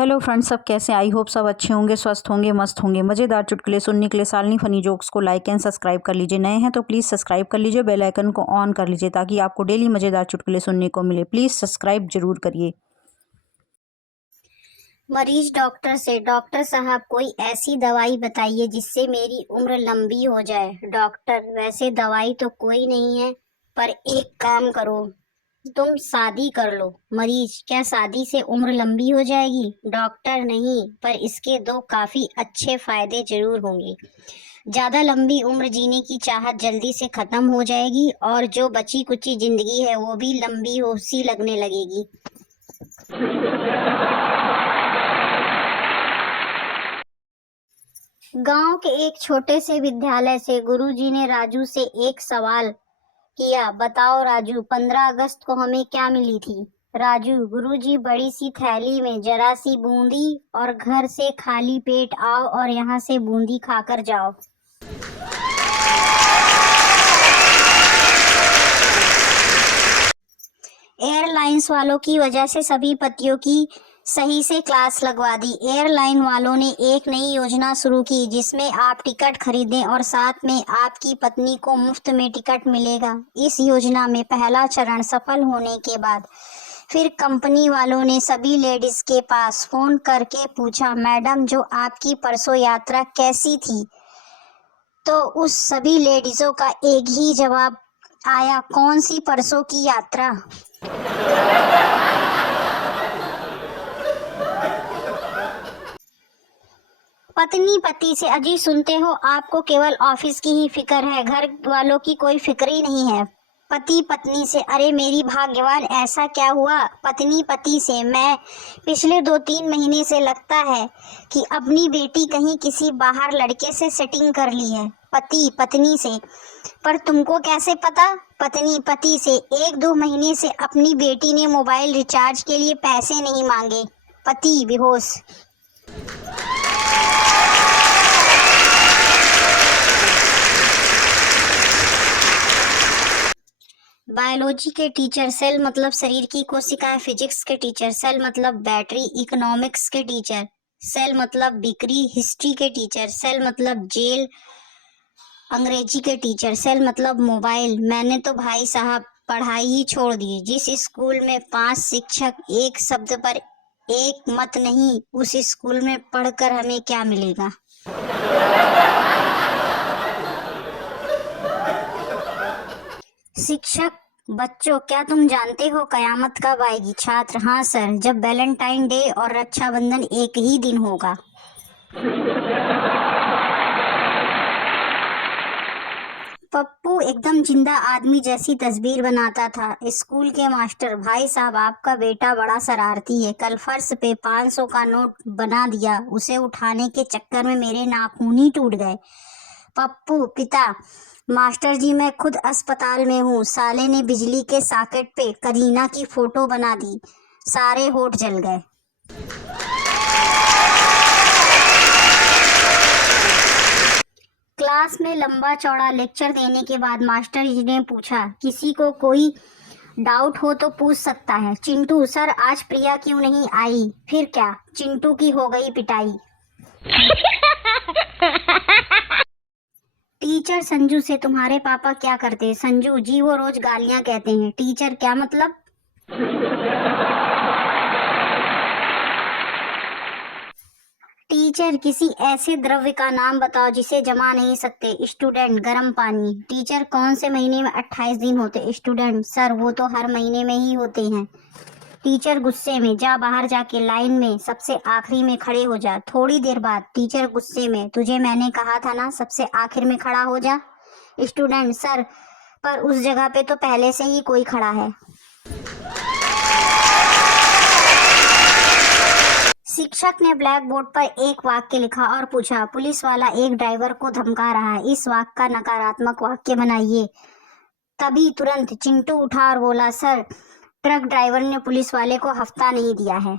Hello friends, सब कैसे? I hope सब अच्छे होंगे, स्वस्थ होंगे, मस्त होंगे। मज़ेदार चुटकुले सुनने के लिए शालिनी फनी जोक्स को लाइक एंड सब्सक्राइब कर लीजिए। नए हैं तो प्लीज़ सब्सक्राइब कर लीजिए, बेल आइकन को ऑन कर लीजिए ताकि आपको डेली मज़ेदार चुटकुले सुनने को मिले। प्लीज़ सब्सक्राइब जरूर करिए। मरीज डॉक्टर से, डॉक्टर साहब कोई ऐसी दवाई बताइए जिससे मेरी उम्र लंबी हो जाए। डॉक्टर, वैसे दवाई तो कोई नहीं है, पर एक काम करो, तुम शादी कर लो। मरीज, क्या शादी से उम्र लंबी हो जाएगी? डॉक्टर, नहीं, पर इसके दो काफी अच्छे फायदे जरूर होंगे। ज्यादा लंबी उम्र जीने की चाहत जल्दी से खत्म हो जाएगी और जो बची कुची जिंदगी है वो भी लंबी हो सी लगने लगेगी। गांव के एक छोटे से विद्यालय से गुरुजी ने राजू से एक सवाल किया। बताओ राजू, 15 अगस्त को हमें क्या मिली थी? राजू, गुरुजी, बड़ी सी थैली में जरा सी बूंदी, और घर से खाली पेट आओ और यहाँ से बूंदी खाकर जाओ। एयरलाइंस वालों की वजह से सभी पतियों की सही से क्लास लगवा दी। एयरलाइन वालों ने एक नई योजना शुरू की जिसमें आप टिकट खरीदें और साथ में आपकी पत्नी को मुफ्त में टिकट मिलेगा। इस योजना में पहला चरण सफल होने के बाद फिर कंपनी वालों ने सभी लेडीज के पास फोन करके पूछा, मैडम, जो आपकी परसों यात्रा कैसी थी? तो उस सभी लेडीजों का एक ही जवाब आया, कौन सी परसों की यात्रा? पत्नी पति से, अजी सुनते हो, आपको केवल ऑफिस की ही फिक्र है, घर वालों की कोई फिक्र ही नहीं है। पति पत्नी से, अरे मेरी भाग्यवान, ऐसा क्या हुआ? पत्नी पति से, मैं पिछले 2-3 महीने से लगता है कि अपनी बेटी कहीं किसी बाहर लड़के से सेटिंग कर ली है। पति पत्नी से, पर तुमको कैसे पता? पत्नी पति से, 1-2 महीने से अपनी बेटी ने मोबाइल रिचार्ज के लिए पैसे नहीं मांगे। पति बेहोश। बायोलॉजी के टीचर, सेल मतलब शरीर की कोशिकाएं। फिजिक्स के टीचर, सेल मतलब बैटरी। इकोनॉमिक्स के टीचर, सेल मतलब बिक्री। हिस्ट्री के टीचर, सेल मतलब जेल। अंग्रेजी के टीचर, सेल मतलब मोबाइल। मैंने तो भाई साहब पढ़ाई ही छोड़ दी। जिस स्कूल में 5 शिक्षक एक शब्द पर एक मत नहीं, उस स्कूल में पढ़कर हमें क्या मिलेगा? शिक्षक, बच्चों, क्या तुम जानते हो कयामत कब आएगी? छात्र, हाँ सर, जब वैलेंटाइन डे और रक्षाबंधन एक ही दिन होगा। पप्पू एकदम जिंदा आदमी जैसी तस्वीर बनाता था। स्कूल के मास्टर, भाई साहब, आपका बेटा बड़ा शरारती है, कल फर्श पे 500 का नोट बना दिया, उसे उठाने के चक्कर में मेरे नाखून ही टूट गए। पप्पू पिता, मास्टर जी, मैं खुद अस्पताल में हूँ, साले ने बिजली के सॉकेट पे करीना की फोटो बना दी, सारे होठ जल गए। क्लास में लंबा चौड़ा लेक्चर देने के बाद मास्टर जी ने पूछा, किसी को कोई डाउट हो तो पूछ सकता है। चिंटू, सर आज प्रिया क्यों नहीं आई? फिर क्या? चिंटू की हो गई पिटाई। टीचर संजू से, तुम्हारे पापा क्या करते हैं? संजू जी, वो रोज गालियां कहते हैं। टीचर, क्या मतलब? टीचर, किसी ऐसे द्रव्य का नाम बताओ जिसे जमा नहीं सकते। स्टूडेंट, गर्म पानी। टीचर, कौन से महीने में 28 दिन होते? स्टूडेंट, सर वो तो हर महीने में ही होते हैं। टीचर गुस्से में, जा बाहर जाके लाइन में सबसे आखिरी में खड़े हो जा। थोड़ी देर बाद टीचर गुस्से में, तुझे मैंने कहा था ना सबसे आखिर में खड़ा हो जा। स्टूडेंट, सर पर उस जगह पे तो पहले से ही कोई खड़ा है। शिक्षक ने ब्लैक बोर्ड पर एक वाक्य लिखा और पूछा, पुलिस वाला एक ड्राइवर को धमका रहा है, इस वाक्य का नकारात्मक वाक्य बनाइए। तभी तुरंत चिंटू उठा और बोला, सर ट्रक ड्राइवर ने पुलिस वाले को हफ्ता नहीं दिया है।